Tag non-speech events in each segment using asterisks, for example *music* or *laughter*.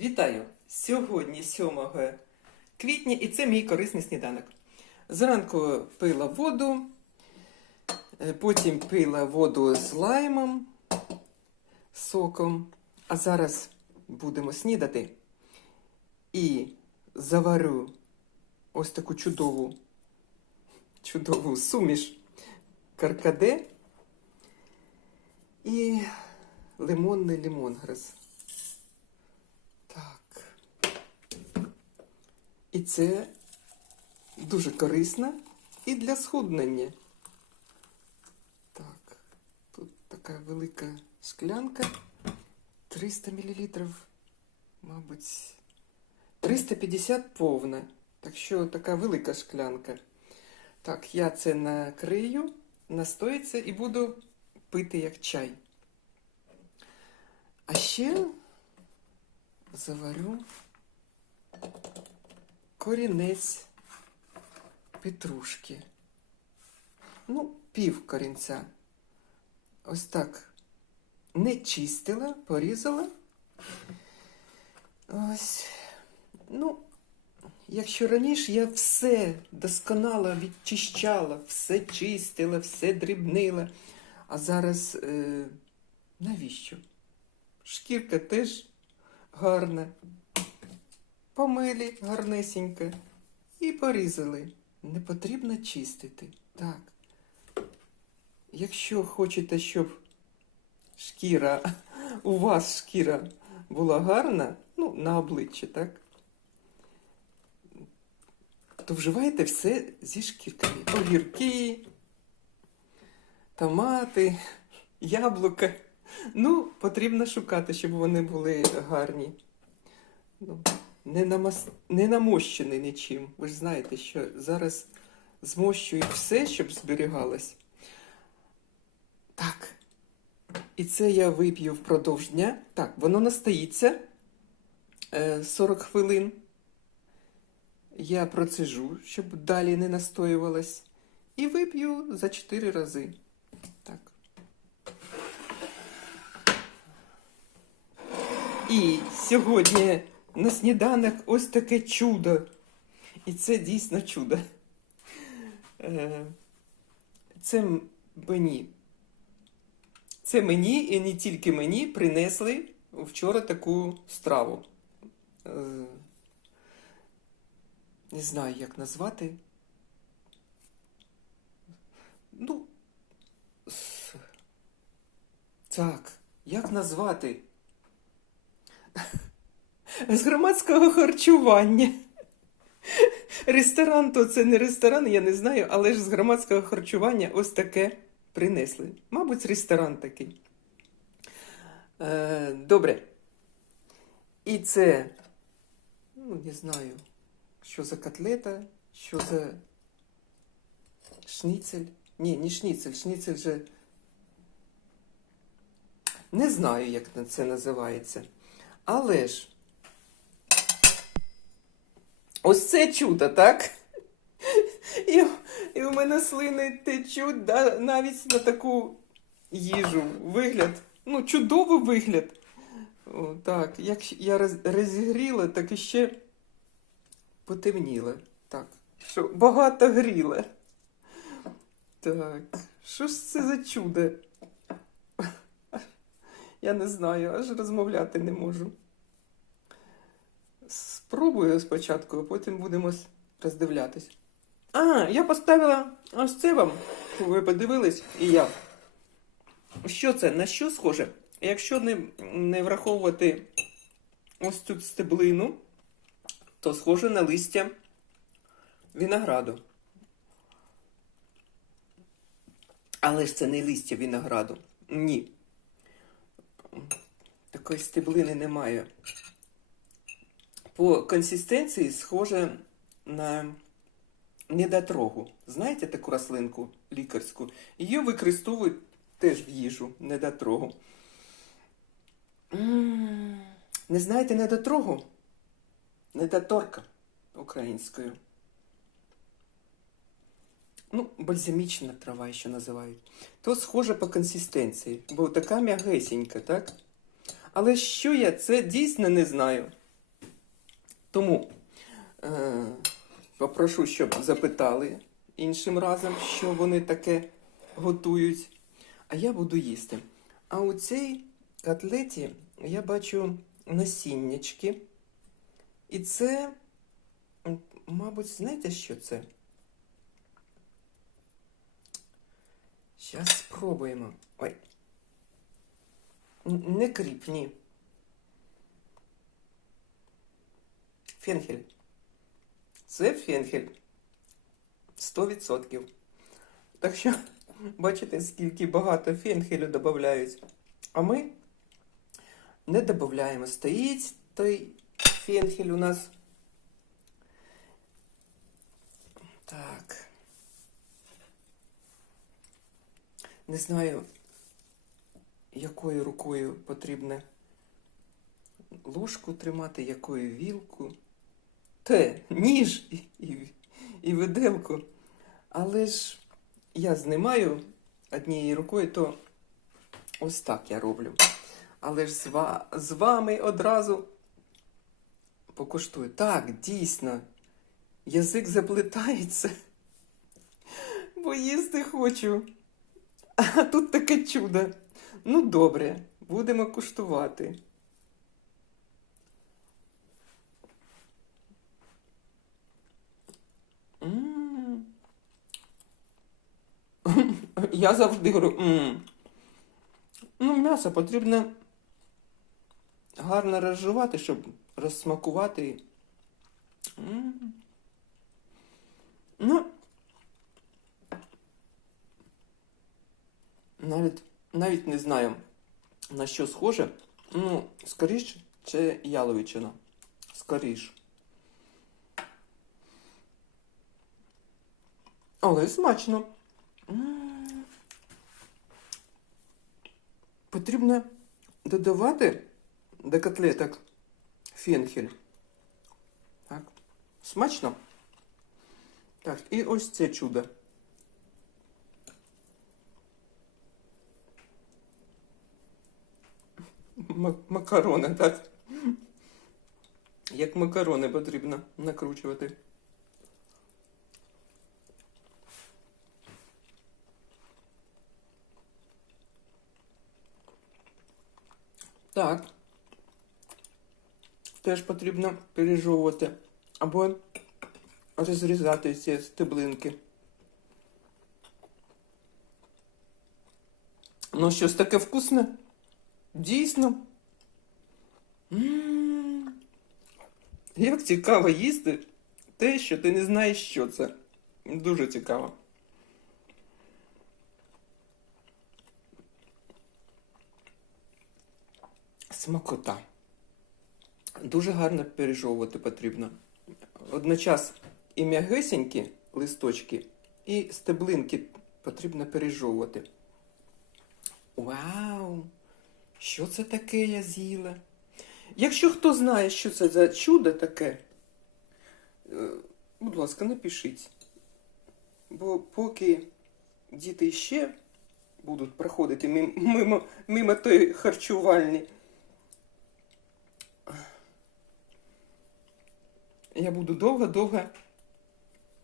Вітаю! Сьогодні 7 квітня і це мій корисний сніданок. Зранку пила воду, е, потім пила воду з лаймом, соком, а зараз будемо снідати. І заварю ось таку чудову, чудову суміш каркаде і лимонний лимонгрес. Так. І це дуже корисно і для схуднення. Так, тут така велика склянка. 300 мл, мабуть, 350 повна. Так що така велика шклянка. Так, я це накрию, настоїться і буду пити як чай. А ще заварю корінець петрушки. Ну, пів корінця. Ось так не чистила, порізала. Ось. Ну, якщо раніше я все досконало відчищала, все чистила, все дрібнила. А зараз е, навіщо? Шкірка теж гарна. Помили гарнесенько і порізали. Не потрібно чистити. Так. Якщо хочете, щоб шкіра, у вас шкіра була гарна, ну, на обличчі, так? То вживайте все зі шкірками. Огірки, томати, яблука. Ну, потрібно шукати, щоб вони були гарні. Ну, не, намас... не намощені нічим. Ви ж знаєте, що зараз змощують все, щоб зберігалось. Так. І це я вип'ю впродовж дня. Так, воно настоїться е, 40 хвилин. Я процежу, щоб далі не настоювалось. І вип'ю за 4 рази. Так. І сьогодні на сніданок ось таке чудо. І це дійсно чудо. Е, Це мені. Це мені і не тільки мені принесли вчора таку страву. Е, Не знаю, як назвати. Ну, так, як назвати? З громадського харчування. Ресторан то це не ресторан, я не знаю, але ж з громадського харчування ось таке принесли. Мабуть, ресторан такий. Е, добре. І це, ну, не знаю, що за котлета, що за шніцель. Ні, не шніцель, шніцель же. Не знаю, як це називається. Але ж. Ось це чудо, так? І, і у мене слини течуть да, навіть на таку їжу. Вигляд. Ну, чудовий вигляд. О, так, як я роз- розігріла, так і ще потемніла. Так, що багато гріла. Так, що ж це за чудо? Я не знаю, аж розмовляти не можу. Спробую спочатку, а потім будемо роздивлятись. А, я поставила ось це вам, ви подивились, і я. Що це? На що схоже? Якщо не, не враховувати ось цю стеблину, то схоже на листя винограду. Але ж це не листя винограду. Ні. Такої стеблини немає. По консистенції схоже на недотрогу. Знаєте таку рослинку лікарську? Її використовують теж в їжу, недотрогу. Не знаєте недотрогу? Недоторка українською. Ну, бальзамічна трава ще називають. То схоже по консистенції, бо така м'ягесенька, так? Але що я це дійсно не знаю. Тому е, попрошу, щоб запитали іншим разом, що вони таке готують. А я буду їсти. А у цій котлеті я бачу насіннячки. І це, мабуть, знаєте, що це? Зараз спробуємо. Ой. Не кріп, Фенхель. Це фенхель. 100%. Так що, *laughs* бачите, скільки багато фенхелю додають. А ми не додаємо. Стоїть той фенхель у нас. Так. Не знаю, якою рукою потрібно ложку тримати, якою вілку. Те, ніж і, і, виделку. Але ж я знімаю однією рукою, то ось так я роблю. Але ж з, ва- з вами одразу покуштую. Так, дійсно, язик заплетається, бо їсти хочу. А тут таке чудо. Ну, добре, будемо куштувати. *laughs* Я завжди говорю. Ну, м'ясо потрібно гарно розжувати, щоб розсмакувати. Ну, навіть, навіть не знаю, на що схоже. Ну, скоріш, це яловичина. Скоріш. Але смачно. Потрібно додавати до котлеток фенхель. Так. Смачно? Так, і ось це чудо. Макарони, так? Як макарони потрібно накручувати. Так. Теж потрібно пережовувати або розрізати ці стеблинки. Ну, щось таке вкусне. Дійсно. М. Як цікаво їсти те, що ти не знаєш, що це. Дуже цікаво. Смакота. Дуже гарно пережовувати потрібно. Одночас і м'ягесенькі листочки, і стеблинки потрібно пережовувати. Вау! Що це таке я з'їла? Якщо хто знає, що це за чудо таке, е, будь ласка, напишіть. Бо поки діти ще будуть проходити мимо, мимо тої харчувальні, я буду довго-довго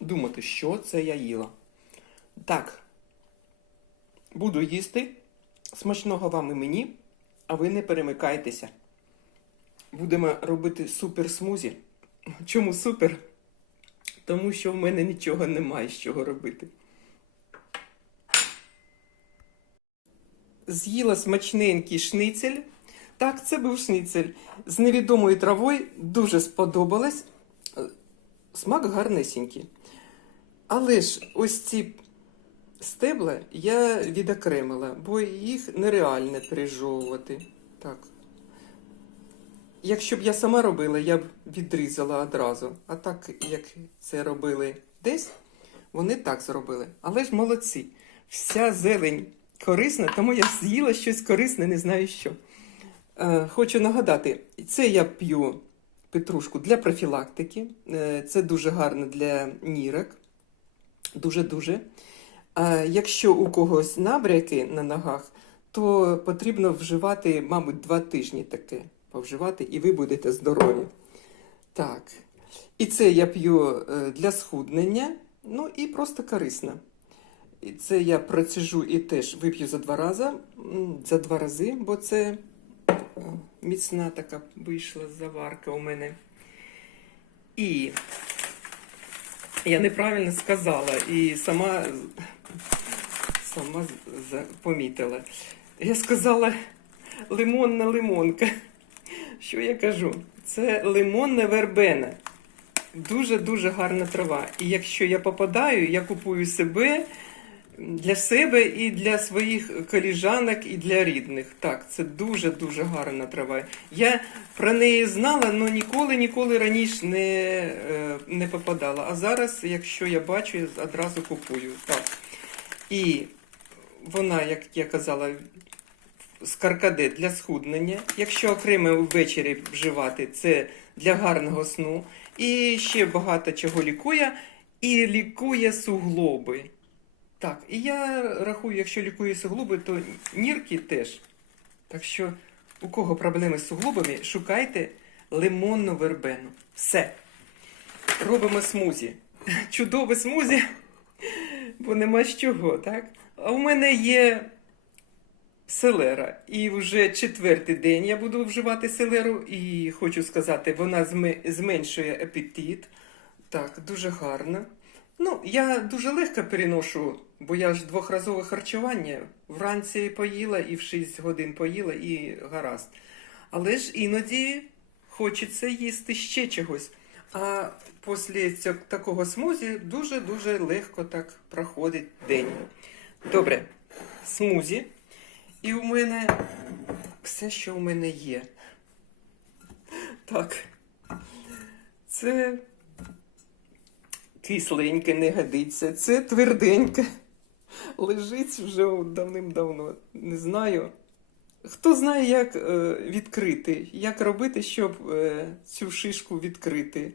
думати, що це я їла. Так, буду їсти. Смачного вам і мені, а ви не перемикайтеся. Будемо робити супер смузі. Чому супер? Тому що в мене нічого немає з чого робити. З'їла смачненький шницель. Так, це був шницель з невідомою травою. Дуже сподобалось. Смак гарнесенький. Але ж ось ці стебла я відокремила, бо їх нереально пережовувати. Так. Якщо б я сама робила, я б відрізала одразу. А так, як це робили десь, вони так зробили. Але ж молодці. Вся зелень корисна, тому я з'їла щось корисне, не знаю що. Е, хочу нагадати, це я п'ю петрушку для профілактики. Е, це дуже гарно для нірок. Дуже-дуже. А якщо у когось набряки на ногах, то потрібно вживати, мабуть, два тижні таке повживати, і ви будете здорові. Так. І це я п'ю е, для схуднення, ну і просто корисно. І це я проціжу і теж вип'ю за два рази, за два рази, бо це е, міцна така вийшла заварка у мене. І я неправильно сказала і сама, сама помітила. Я сказала лимонна лимонка. Що я кажу? Це лимонна вербена. Дуже-дуже гарна трава. І якщо я попадаю, я купую себе для себе і для своїх коліжанок, і для рідних. Так, це дуже-дуже гарна трава. Я про неї знала, але ніколи, ніколи раніше не, е, не попадала. А зараз, якщо я бачу, я одразу купую. Так. І вона, як я казала, з каркаде для схуднення. Якщо окремо ввечері вживати, це для гарного сну. І ще багато чого лікує. І лікує суглоби. Так, і я рахую, якщо лікує суглоби, то нірки теж. Так що, у кого проблеми з суглобами, шукайте лимонну вербену. Все. Робимо смузі. *laughs* Чудове смузі, бо нема з чого, так? А у мене є селера. І вже четвертий день я буду вживати селеру, і хочу сказати, вона зменшує апетит. Так, дуже гарно. Ну, я дуже легко переношу, бо я ж двохразове харчування. Вранці поїла і в 6 годин поїла, і гаразд. Але ж іноді хочеться їсти ще чогось. А після цього такого смузі дуже-дуже легко так проходить день. Добре, смузі. І у мене все, що у мене є. Так. Це кисленьке не годиться, це тверденьке. Лежить вже давним-давно. Не знаю. Хто знає, як е, відкрити, як робити, щоб е, цю шишку відкрити?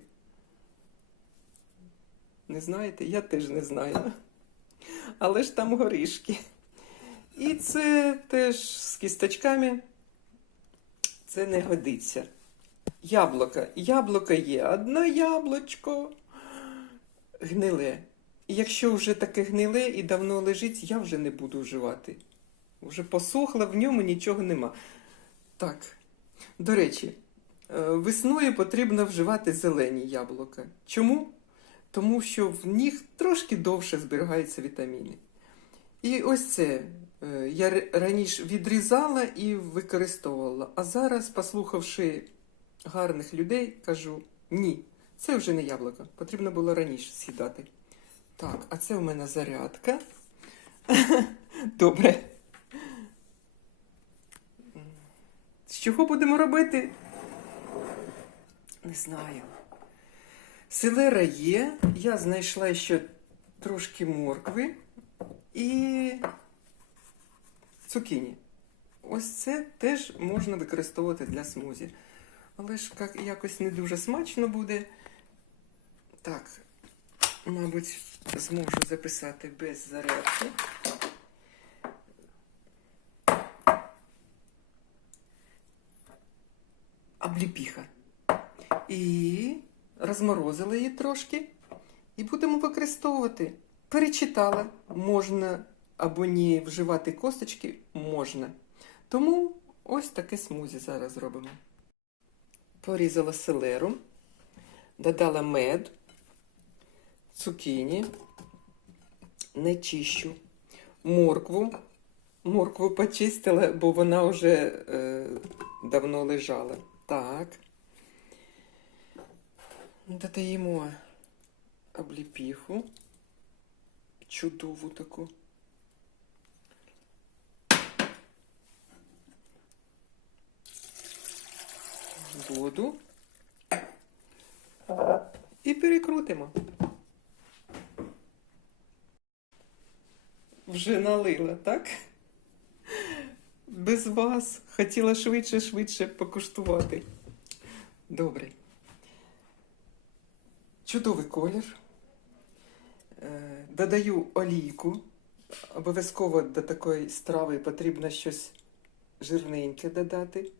Не знаєте? Я теж не знаю. Але ж там горішки. І це теж з кісточками. Це не годиться. Яблука. Яблука є. Одне яблучко гниле. Якщо вже таке гниле і давно лежить, я вже не буду вживати. Вже посохло, в ньому нічого нема. Так. До речі, е, весною потрібно вживати зелені яблука. Чому? Тому що в них трошки довше зберігаються вітаміни. І ось це е, я раніше відрізала і використовувала. А зараз, послухавши гарних людей, кажу: ні, це вже не яблуко. Потрібно було раніше сідати. Так, а це у мене зарядка. *laughs* Добре. З чого будемо робити? Не знаю. Селера є. Я знайшла ще трошки моркви і цукіні. Ось це теж можна використовувати для смузі. Але ж як, якось не дуже смачно буде. Так, мабуть, зможу записати без зарядки. Обліпіха. І розморозила її трошки. І будемо використовувати. Перечитала, можна або ні вживати косточки, можна. Тому ось таке смузі зараз зробимо. Порізала селеру, додала мед, цукіні, не чищу, моркву. Моркву почистила, бо вона вже е, давно лежала. Так. Додаємо обліпіху. Чудову таку. Воду. І перекрутимо. Вже налила, так? Без вас хотіла швидше-швидше покуштувати. Добре. Чудовий колір. Е, Додаю олійку. Обов'язково до такої страви потрібно щось жирненьке додати,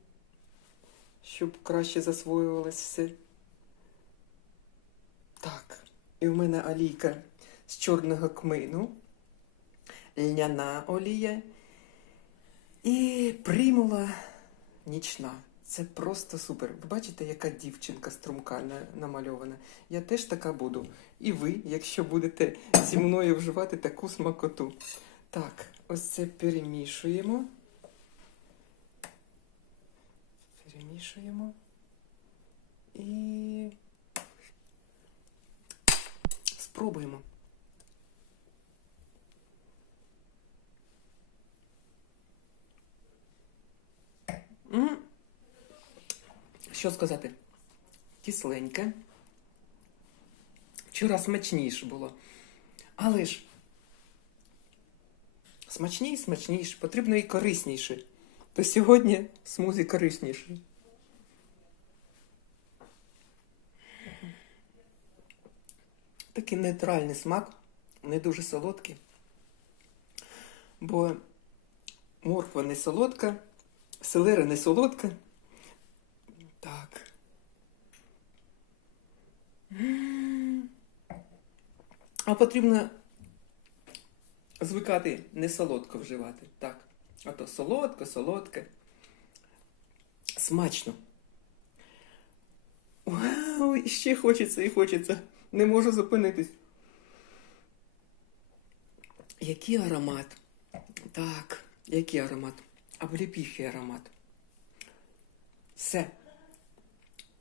щоб краще засвоювалось все. Так, І в мене олійка з чорного кмину, льняна олія і примула нічна. Це просто супер. Ви бачите, яка дівчинка струмка намальована. Я теж така буду. І ви, якщо будете зі мною вживати таку смакоту. Так, ось це перемішуємо. Перемішуємо. І спробуємо. М. Що сказати? Кисленьке. Вчора смачніше було. Але ж смачніше, смачніше, потрібно і корисніше. То сьогодні смузі корисніший. Такий нейтральний смак, не дуже солодкий. Бо морква не солодка, селера не солодка. Так. М. А потрібно звикати не солодко вживати. Так. А то солодко, солодке. Смачно. Вау, і ще хочеться і хочеться. Не можу зупинитись. Який аромат? Так, який аромат? Обліпіхий аромат. Все.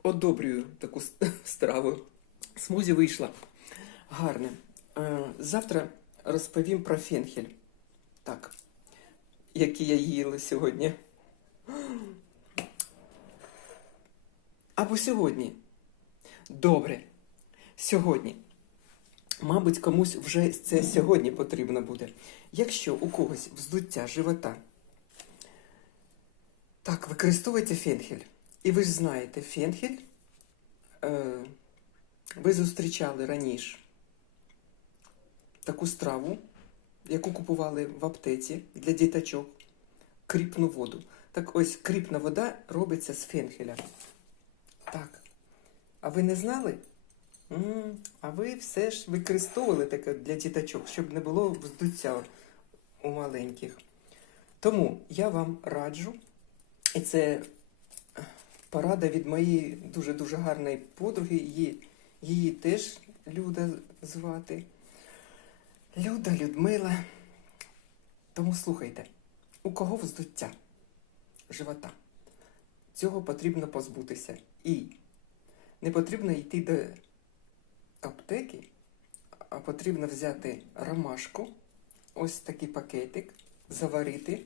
Одобрюю таку *laughs* страву. Смузі вийшла. Гарне. Е, Завтра розповім про фенхель. Так. Який я їла сьогодні. Або сьогодні. Добре. Сьогодні. Мабуть, комусь вже це сьогодні потрібно буде. Якщо у когось вздуття живота, так, використовуйте фенхель. І ви ж знаєте, фенхель е, ви зустрічали раніше таку страву, яку купували в аптеці для діточок, кріпну воду. Так ось кріпна вода робиться з фенхеля. Так. А ви не знали? А ви все ж використовували таке для діточок, щоб не було вздуття у маленьких. Тому я вам раджу, і це порада від моєї дуже-дуже гарної подруги, її, її теж Люда звати. Люда, Людмила. Тому слухайте, у кого вздуття живота? Цього потрібно позбутися. І не потрібно йти до аптеки, а потрібно взяти ромашку, ось такий пакетик, заварити.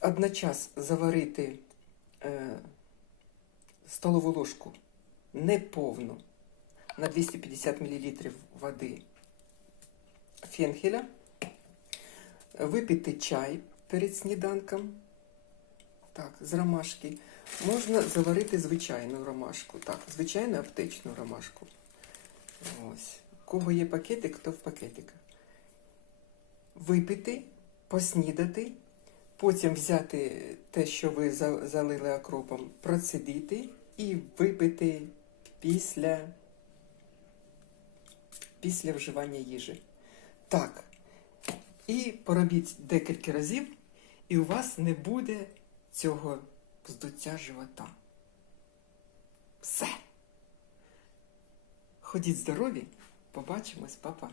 Одночас заварити е, столову ложку неповну на 250 мл води фенхеля, випити чай перед сніданком, так, з ромашки. Можна заварити звичайну ромашку. Так, звичайну аптечну ромашку. Ось. У кого є пакетик, то в пакетиках. Випити, поснідати, потім взяти те, що ви залили окропом, процедити і випити після, після вживання їжі. Так. І поробіть декілька разів, і у вас не буде цього вздуття живота. Все. Ходіть здорові, побачимось, папа.